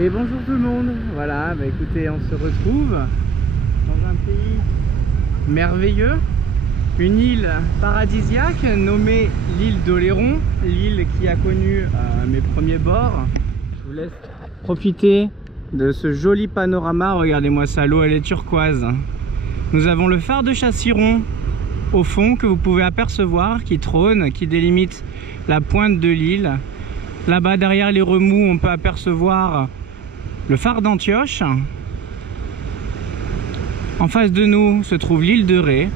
Et bonjour tout le monde. Voilà, bah écoutez, on se retrouve dans un pays merveilleux, une île paradisiaque nommée l'île d'Oléron, l'île qui a connu mes premiers bords. Je vous laisse profiter de ce joli panorama. Regardez-moi ça, l'eau elle est turquoise. Nous avons le phare de Chassiron au fond que vous pouvez apercevoir, qui trône, qui délimite la pointe de l'île. Là-bas derrière les remous, on peut apercevoir le phare d'Antioche. En face de nous se trouve l'île de Ré,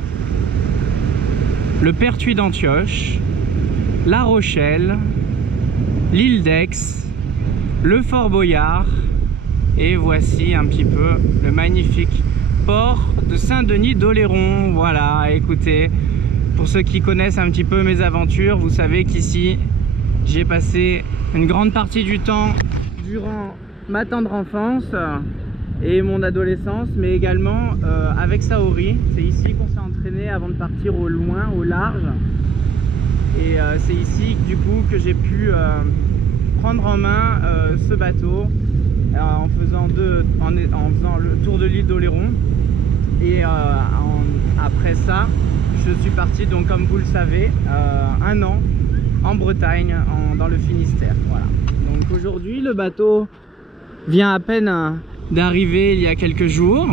le Pertuis d'Antioche, La Rochelle, l'île d'Aix, le Fort Boyard et voici un petit peu le magnifique port de Saint-Denis d'Oléron. Voilà, écoutez, pour ceux qui connaissent un petit peu mes aventures, vous savez qu'ici j'ai passé une grande partie du temps durant ma tendre enfance et mon adolescence, mais également avec Saori. C'est ici qu'on s'est entraîné avant de partir au loin, au large. Et c'est ici du coup que j'ai pu prendre en main ce bateau en faisant le tour de l'île d'Oléron. Et après ça, je suis parti, donc comme vous le savez, un an en Bretagne, dans le Finistère. Voilà. Donc aujourd'hui, le bateau vient à peine d'arriver il y a quelques jours.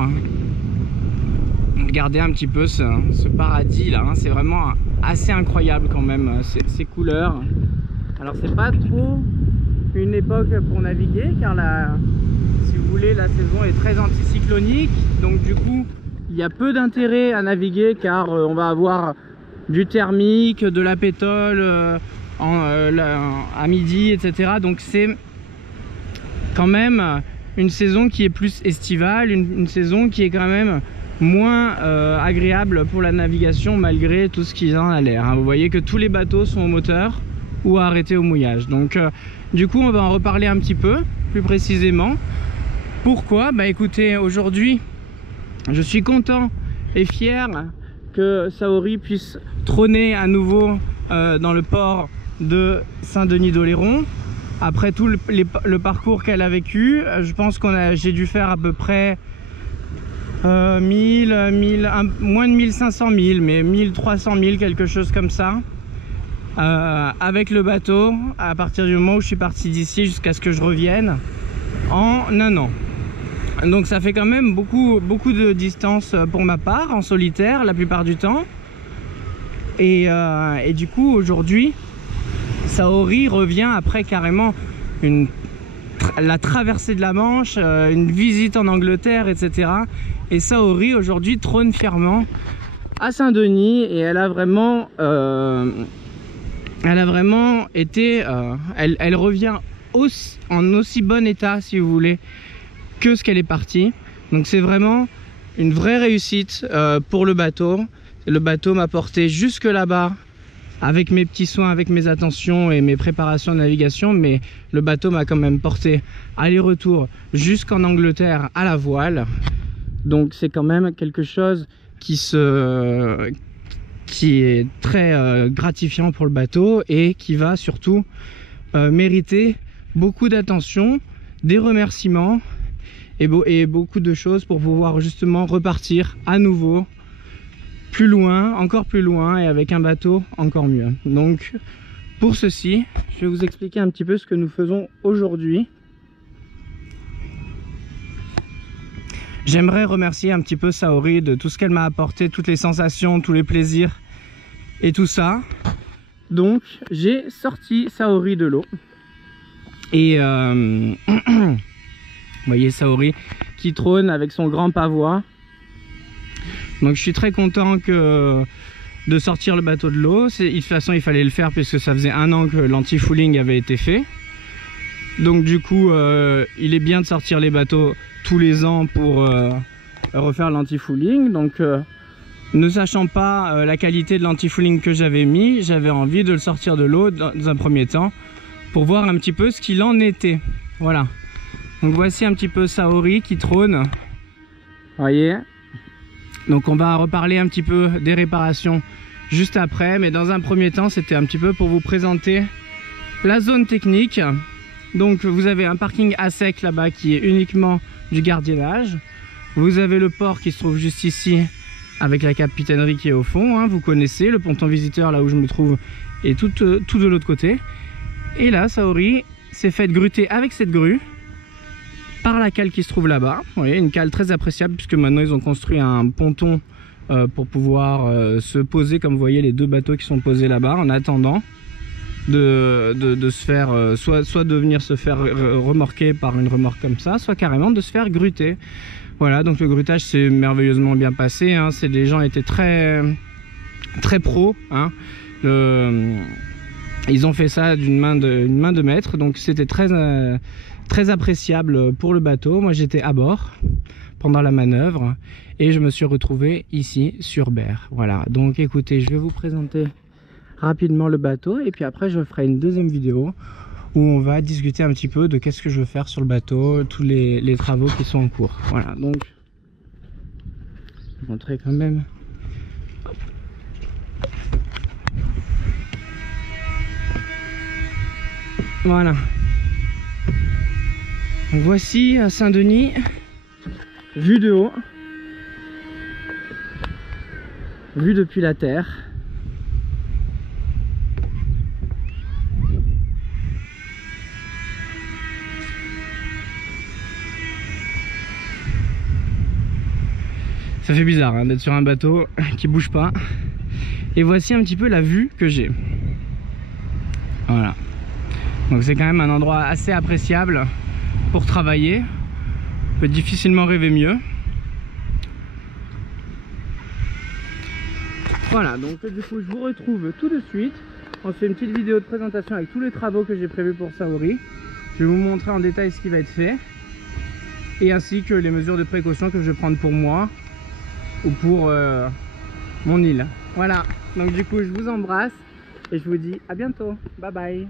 Regardez un petit peu ce paradis là, hein. C'est vraiment assez incroyable quand même, ces couleurs. Alors c'est pas trop une époque pour naviguer, car là, si vous voulez, la saison est très anticyclonique, donc du coup il y a peu d'intérêt à naviguer, car on va avoir du thermique, de la pétole à midi, etc. Donc c'est quand même une saison qui est plus estivale, une saison qui est quand même moins agréable pour la navigation, malgré tout ce qui en a l'air, hein. Vous voyez que tous les bateaux sont au moteur ou arrêtés au mouillage. Donc du coup on va en reparler un petit peu plus précisément. Pourquoi? Bah écoutez, aujourd'hui je suis content et fier que Saori puisse trôner à nouveau dans le port de Saint-Denis d'Oléron. Après tout le parcours qu'elle a vécu, je pense j'ai dû faire à peu près moins de 1500 milles, mais 1300 milles, quelque chose comme ça, avec le bateau, à partir du moment où je suis parti d'ici jusqu'à ce que je revienne en un an. Donc ça fait quand même beaucoup de distance pour ma part, en solitaire la plupart du temps. Et du coup aujourd'hui, Saori revient après carrément la traversée de la Manche, une visite en Angleterre, etc. Et Saori aujourd'hui trône fièrement à Saint-Denis, et elle a vraiment été, elle revient en aussi bon état, si vous voulez, que ce qu'elle est partie. Donc c'est vraiment une vraie réussite pour le bateau. Le bateau m'a porté jusque là-bas avec mes petits soins, avec mes attentions et mes préparations de navigation, mais le bateau m'a quand même porté aller-retour jusqu'en Angleterre à la voile. Donc c'est quand même quelque chose qui est très gratifiant pour le bateau, et qui va surtout mériter beaucoup d'attention, des remerciements et beaucoup de choses pour pouvoir justement repartir à nouveau plus loin, encore plus loin, et avec un bateau encore mieux. Donc pour ceci, je vais vous expliquer un petit peu ce que nous faisons aujourd'hui. J'aimerais remercier un petit peu Saori de tout ce qu'elle m'a apporté, toutes les sensations, tous les plaisirs et tout ça. Donc j'ai sorti Saori de l'eau, et vous voyez Saori qui trône avec son grand pavois. Donc je suis très content de sortir le bateau de l'eau. De toute façon il fallait le faire puisque ça faisait un an que l'anti-fouling avait été fait. Donc du coup il est bien de sortir les bateaux tous les ans pour refaire l'anti-fouling. Donc ne sachant pas la qualité de l'anti-fouling que j'avais mis, j'avais envie de le sortir de l'eau dans un premier temps pour voir un petit peu ce qu'il en était. Voilà. Donc voici un petit peu Saori qui trône. Voyez. Donc on va reparler un petit peu des réparations juste après, mais dans un premier temps c'était un petit peu pour vous présenter la zone technique Donc vous avez un parking à sec là-bas qui est uniquement du gardiennage. Vous avez le port qui se trouve juste ici avec la capitainerie qui est au fond, hein. Vous connaissez le ponton visiteur là où je me trouve est tout de l'autre côté. Et là, Saori s'est fait gruter avec cette grue par la cale qui se trouve là-bas. Vous voyez, une cale très appréciable puisque maintenant ils ont construit un ponton pour pouvoir se poser, comme vous voyez les deux bateaux qui sont posés là-bas en attendant de se faire soit de venir se faire remorquer par une remorque comme ça, soit carrément de se faire gruter. Voilà, donc le grutage s'est merveilleusement bien passé, hein. Les gens étaient très pros, hein. Ils ont fait ça d'une main de maître, donc c'était très appréciable pour le bateau. Moi j'étais à bord pendant la manœuvre et je me suis retrouvé ici sur berre. Voilà, donc écoutez, je vais vous présenter rapidement le bateau et puis après je ferai une deuxième vidéo où on va discuter un petit peu de qu'est-ce que je veux faire sur le bateau, tous les travaux qui sont en cours. Voilà, donc je vais montrer quand même. Voilà, donc voici à Saint-Denis, vue de haut, vue depuis la terre. Ça fait bizarre hein, d'être sur un bateau qui bouge pas. Et voici un petit peu la vue que j'ai. Voilà. Donc c'est quand même un endroit assez appréciable pour travailler. On peut difficilement rêver mieux. Voilà, donc du coup je vous retrouve tout de suite. On se fait une petite vidéo de présentation avec tous les travaux que j'ai prévus pour Saori. Je vais vous montrer en détail ce qui va être fait. Et ainsi que les mesures de précaution que je vais prendre pour moi ou pour mon île. Voilà, donc du coup je vous embrasse et je vous dis à bientôt. Bye bye.